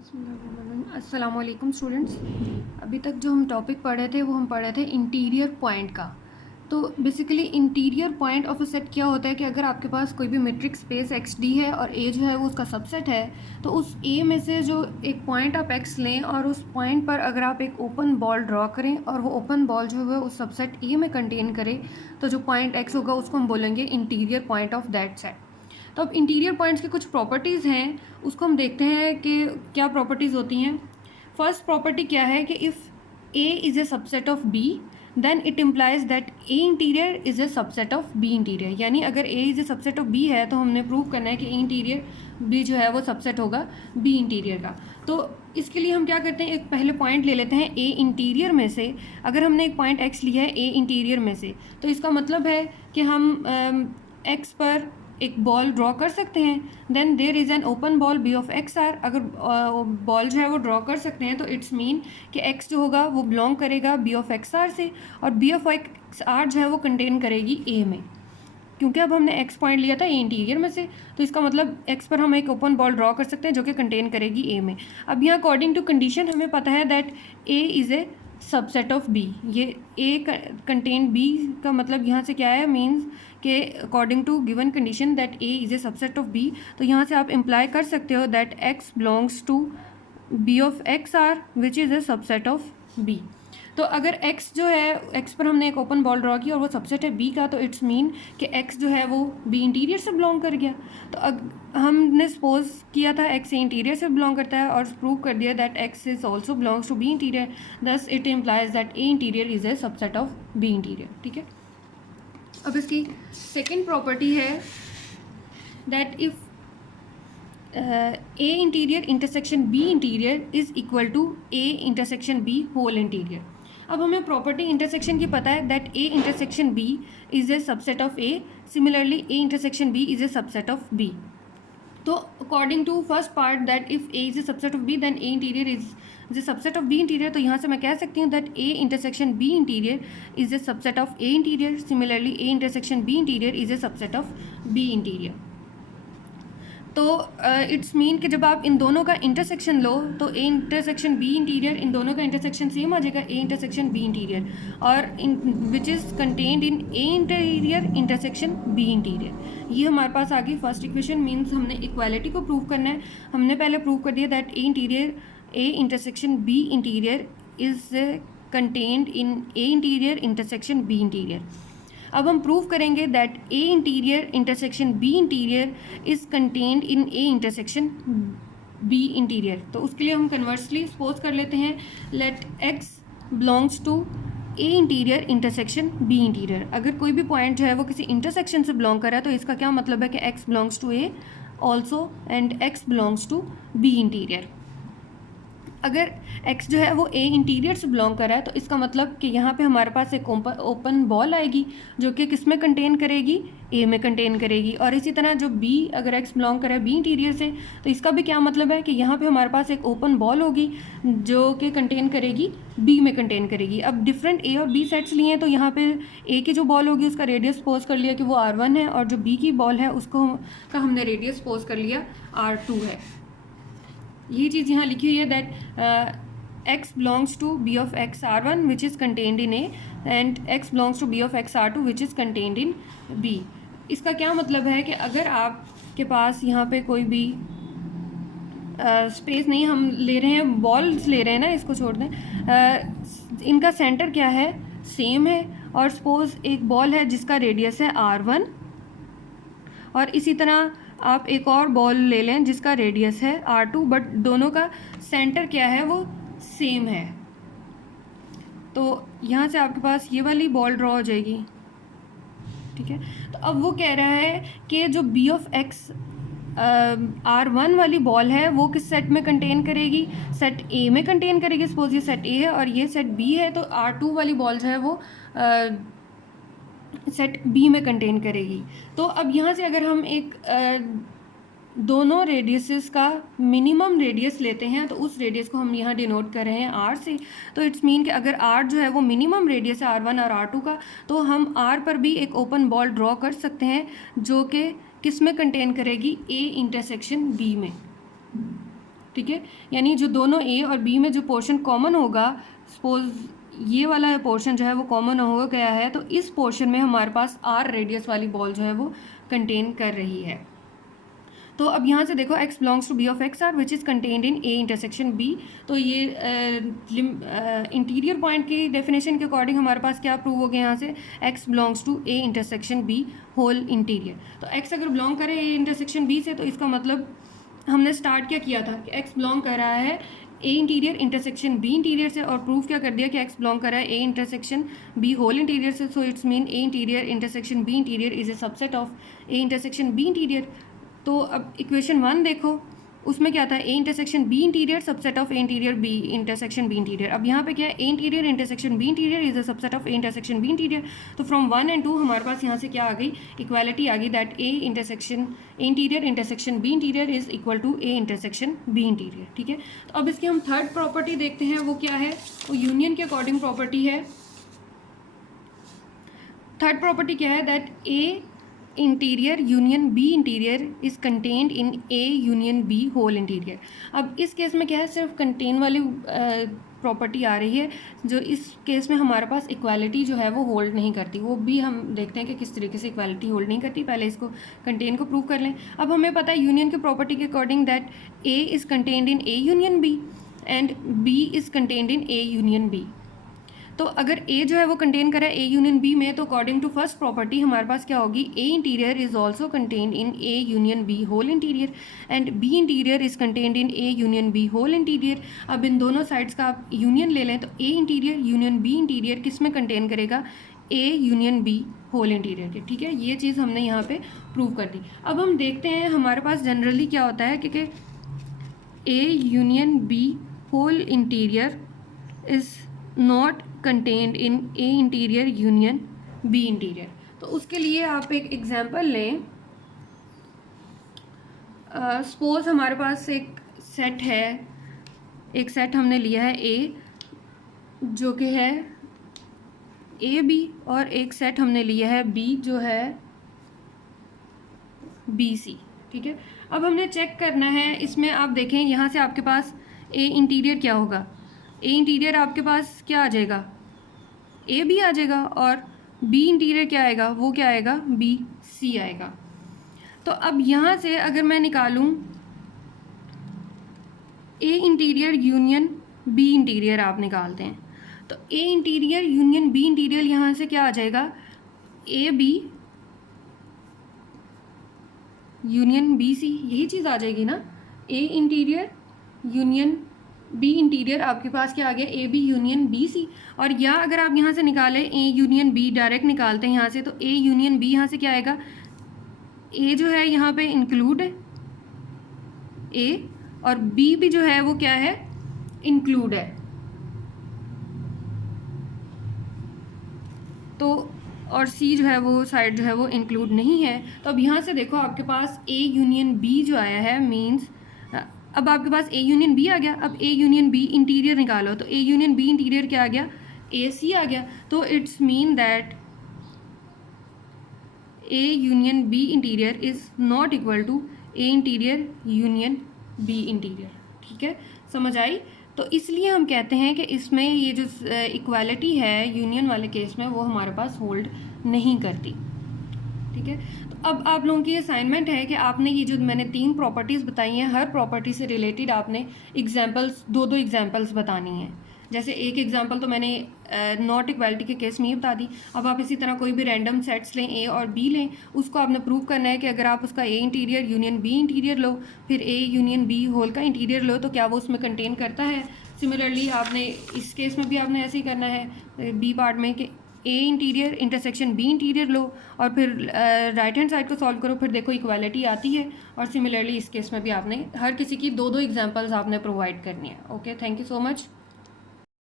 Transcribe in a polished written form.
अस्सलाम वालेकुम स्टूडेंट्स। अभी तक जो हम टॉपिक पढ़े थे वो हम पढ़े थे इंटीरियर पॉइंट का। तो basically interior point of a set क्या होता है कि अगर आपके पास कोई भी मेट्रिक स्पेस एक्स डी है और ए जो है वो उसका सबसेट है, तो उस ए में से जो एक पॉइंट आप एक्स लें और उस पॉइंट पर अगर आप एक ओपन बॉल ड्रॉ करें और वो ओपन बॉल जो है उस सबसेट ए में कंटेन करे, तो जो पॉइंट एक्स होगा उसको हम बोलेंगे interior point of that set. तो अब इंटीरियर पॉइंट्स की कुछ प्रॉपर्टीज़ हैं, उसको हम देखते हैं कि क्या प्रॉपर्टीज़ होती हैं। फर्स्ट प्रॉपर्टी क्या है कि if A is a subset of B then it implies that A interior is a subset of B interior. यानी अगर A is a subset of B है तो हमने प्रूव करना है कि ए इंटीरियर बी जो है वो सबसेट होगा बी इंटीरियर का। तो इसके लिए हम क्या करते हैं, एक पहले पॉइंट ले लेते हैं ए इंटीरियर में से। अगर हमने एक पॉइंट एक्स लिया है ए इंटीरियर में से, तो इसका मतलब है कि हम एक्स पर एक बॉल ड्रॉ कर सकते हैं। Then there is an open ball B of X R. अगर बॉल जो है वो ड्रॉ कर सकते हैं तो इट्स मीन कि एक्स जो होगा वो बिलोंग करेगा बी ऑफ एक्स आर से, और बी ऑफ एक्स आर जो है वो कंटेन करेगी ए में, क्योंकि अब हमने एक्स पॉइंट लिया था ए इंटीरियर में से। तो इसका मतलब एक्स पर हम एक ओपन बॉल ड्रॉ कर सकते हैं जो कि कंटेन करेगी ए में। अब यहाँ अकॉर्डिंग टू कंडीशन हमें पता है that A is a subset of B. ये ए कंटेन बी का मतलब यहाँ से क्या है, मीन्स कि according to given condition that A is a subset of B. तो यहाँ से आप इम्प्लाई कर सकते हो that X belongs to B of X R which is a subset of B. तो अगर x जो है, x पर हमने एक ओपन बॉल ड्रॉ किया और वो सबसेट है b का, तो इट्स मीन कि x जो है वो b इंटीरियर से बिलोंग कर गया। तो हमने सपोज किया था x इंटीरियर से बिलोंग करता है और प्रूव कर दिया that x is also belongs to b interior, thus it implies that a interior is a subset of b interior. ठीक है। अब इसकी सेकेंड प्रॉपर्टी है that if a interior intersection b interior is equal to a intersection b whole interior. अब हमें property intersection की पता है that a intersection b is a subset of a, similarly a intersection b is a subset of b। तो according to first part that if a is a subset of b then a interior is a subset of b interior. तो यहाँ से मैं कह सकती हूँ that a intersection b interior is a subset of a interior, similarly a intersection b interior is a subset of b interior. तो it's mean कि जब आप इन दोनों का इंटरसेक्शन लो तो ए इंटरसेक्शन बी इंटीरियर, इन दोनों का इंटरसेक्शन सेम आ जाएगा ए इंटरसेक्शन बी इंटीरियर, और in which is contained in A interior intersection B interior. ये हमारे पास आ गई फर्स्ट इक्वेशन। मीन्स हमने इक्वालिटी को प्रूव करना है। हमने पहले प्रूव कर दिया that A intersection B interior is contained in A interior intersection B interior. अब हम प्रूव करेंगे that A interior intersection B interior is contained in A intersection B interior. तो उसके लिए हम कन्वर्सली सपोज कर लेते हैं let x belongs to A interior intersection B interior. अगर कोई भी पॉइंट जो है वो किसी इंटरसेक्शन से बिलोंग कर रहा है तो इसका क्या मतलब है कि x belongs to A also and x belongs to B interior. अगर x जो है वो a इंटीरियर से बिलोंग कर रहा है तो इसका मतलब कि यहाँ पे हमारे पास एक ओपन बॉल आएगी जो कि किस में कंटेन करेगी, a में कंटेन करेगी। और इसी तरह जो b, अगर x बिलोंग करे b इंटीरियर से तो इसका भी क्या मतलब है कि यहाँ पे हमारे पास एक ओपन बॉल होगी जो कि कंटेन करेगी b में कंटेन करेगी। अब डिफरेंट a और b सेट्स लिए हैं तो यहाँ पे a की जो बॉल होगी उसका रेडियस सपोज कर लिया कि वो r1 है, और जो b की बॉल है उसको का हमने रेडियस सपोज कर लिया r2 है। ये चीज़ यहाँ लिखी हुई है that x belongs to b of x r1 which is contained in a and x belongs to b of x r2 which is contained in b। इसका क्या मतलब है कि अगर आपके पास यहाँ पे कोई भी स्पेस नहीं, हम ले रहे हैं बॉल्स ले रहे हैं ना, इसको छोड़ दें, इनका सेंटर क्या है, सेम है, और सपोज एक बॉल है जिसका रेडियस है r1 और इसी तरह आप एक और बॉल ले लें जिसका रेडियस है r2, बट दोनों का सेंटर क्या है वो सेम है। तो यहाँ से आपके पास ये वाली बॉल ड्रॉ हो जाएगी। ठीक है। तो अब वो कह रहा है कि जो b ऑफ x r1 वाली बॉल है वो किस सेट में कंटेन करेगी, सेट a में कंटेन करेगी। सपोज ये सेट a है और ये सेट b है, तो r2 वाली बॉल जो है वो सेट बी में कंटेन करेगी। तो अब यहाँ से अगर हम एक दोनों रेडियसेस का मिनिमम रेडियस लेते हैं तो उस रेडियस को हम यहाँ डिनोट कर रहे हैं आर से। तो इट्स मीन कि अगर आर जो है वो मिनिमम रेडियस है r1 और r2 का, तो हम आर पर भी एक ओपन बॉल ड्रॉ कर सकते हैं जो कि किस में कंटेन करेगी, ए इंटरसेक्शन बी में। ठीक है, यानी जो दोनों ए और बी में जो पोर्शन कॉमन होगा, सपोज ये वाला पोर्शन जो है वो कॉमन हो गया है, तो इस पोर्शन में हमारे पास आर रेडियस वाली बॉल जो है वो कंटेन कर रही है। तो अब यहाँ से देखो x belongs to b of x r which is contained in a intersection b। तो ये इंटीरियर पॉइंट की डेफिनेशन के अकॉर्डिंग हमारे पास क्या प्रूव हो गया यहाँ से, x belongs to a intersection b whole interior. तो x अगर बिलोंग करे a इंटरसेक्शन b से, तो इसका मतलब हमने स्टार्ट क्या किया था कि x बिलोंग कर रहा है A interior intersection B interior से, और प्रूफ क्या कर दिया कि x बिलोंग कर रहा है A intersection B whole interior से। So it's mean A interior intersection B interior is a subset of A intersection B interior. तो अब इक्वेशन 1 देखो, उसमें क्या था, A intersection B interior subset of A interior B intersection B interior. अब यहाँ पे क्या है, A interior intersection B interior is a subset of A intersection B interior. तो फ्रॉम 1 and 2 हमारे पास यहाँ से क्या आ गई, इक्वालिटी आ गई, that A interior intersection B interior is equal to A intersection B interior. ठीक है, तो अब इसकी हम थर्ड प्रॉपर्टी देखते हैं, वो क्या है, वो यूनियन के अकॉर्डिंग प्रॉपर्टी है। थर्ड प्रॉपर्टी क्या है, that A interior union B interior is contained in A union B whole interior. अब इस केस में क्या है, सिर्फ कंटेन वाली प्रॉपर्टी आ रही है, जो इस केस में हमारे पास इक्वालिटी जो है वो होल्ड नहीं करती। वो भी हम देखते हैं कि किस तरीके से इक्वालिटी होल्ड नहीं करती, पहले इसको कंटेन को प्रूव कर लें। अब हमें पता है यूनियन की प्रॉपर्टी के according that A is contained in A union B and B is contained in A union B. तो अगर A जो है वो कंटेन करा है A यूनियन B में, तो अकॉर्डिंग टू फर्स्ट प्रॉपर्टी हमारे पास क्या होगी, A interior is also contained in A union B whole interior and B interior is contained in A union B whole interior. अब इन दोनों साइड्स का आप यूनियन ले लें, तो A interior union B interior किस में कंटेन करेगा, A union B whole interior के। ठीक है, ये चीज़ हमने यहाँ पे प्रूव कर दी। अब हम देखते हैं हमारे पास जनरली क्या होता है, क्योंकि A union B whole interior is not contained in A interior union B interior. तो उसके लिए आप एक एग्जांपल लें। सपोज हमारे पास एक सेट है, एक सेट हमने लिया है ए जो कि है ए बी, और एक सेट हमने लिया है बी जो है बी सी। ठीक है, अब हमने चेक करना है, इसमें आप देखें यहाँ से आपके पास ए इंटीरियर क्या होगा, ए इंटीरियर आपके पास क्या आ जाएगा, ए बी आ जाएगा, और बी इंटीरियर क्या आएगा, वो क्या आएगा, बी सी आएगा। तो अब यहाँ से अगर मैं निकालूँ A interior union B interior, आप निकालते हैं, तो A interior union B interior यहाँ से क्या आ जाएगा, A B union B C, यही चीज़ आ जाएगी ना, A interior union B interior आपके पास क्या आ गया, A B union B C. और या अगर आप यहाँ से निकालें ए यूनियन बी, डायरेक्ट निकालते हैं यहाँ से, तो ए यूनियन बी यहाँ से क्या आएगा, ए जो है यहाँ पे इंक्लूड है ए, और बी भी जो है वो क्या है, इंक्लूड है। तो और सी जो है वो साइड जो है वो इंक्लूड नहीं है। तो अब यहाँ से देखो आपके पास ए यूनियन बी जो आया है, मीन्स अब आपके पास ए यूनियन बी आ गया। अब ए यूनियन बी इंटीरियर निकालो, तो ए यूनियन बी इंटीरियर क्या आ गया, ए सी आ गया। तो it's mean that A union B interior is not equal to A interior union B interior. ठीक है, समझ आई। तो इसलिए हम कहते हैं कि इसमें ये जो इक्वालिटी है यूनियन वाले केस में, वो हमारे पास होल्ड नहीं करती। ठीक है, तो अब आप लोगों की असाइनमेंट है कि आपने ये जो मैंने 3 प्रॉपर्टीज़ बताई हैं, हर प्रॉपर्टी से रिलेटेड आपने एग्जांपल्स, 2-2 एग्जांपल्स बतानी हैं। जैसे एक एग्जांपल तो मैंने नॉट इक्वालिटी के केस में ही बता दी। अब आप इसी तरह कोई भी रैंडम सेट्स लें, ए और बी लें, उसको आपने प्रूव करना है कि अगर आप उसका ए इंटीरियर यूनियन बी इंटीरियर लो, फिर ए यूनियन बी होल का इंटीरियर लो, तो क्या वो उसमें कंटेन करता है। सिमिलरली आपने इस केस में भी आपने ऐसे ही करना है बी पार्ट में कि ए इंटीरियर इंटरसेक्शन बी इंटीरियर लो, और फिर राइट हैंड साइड को सॉल्व करो, फिर देखो इक्वालिटी आती है। और सिमिलरली इस केस में भी आपने हर किसी की 2-2 एग्जांपल्स आपने प्रोवाइड करनी है। Okay, thank you so much.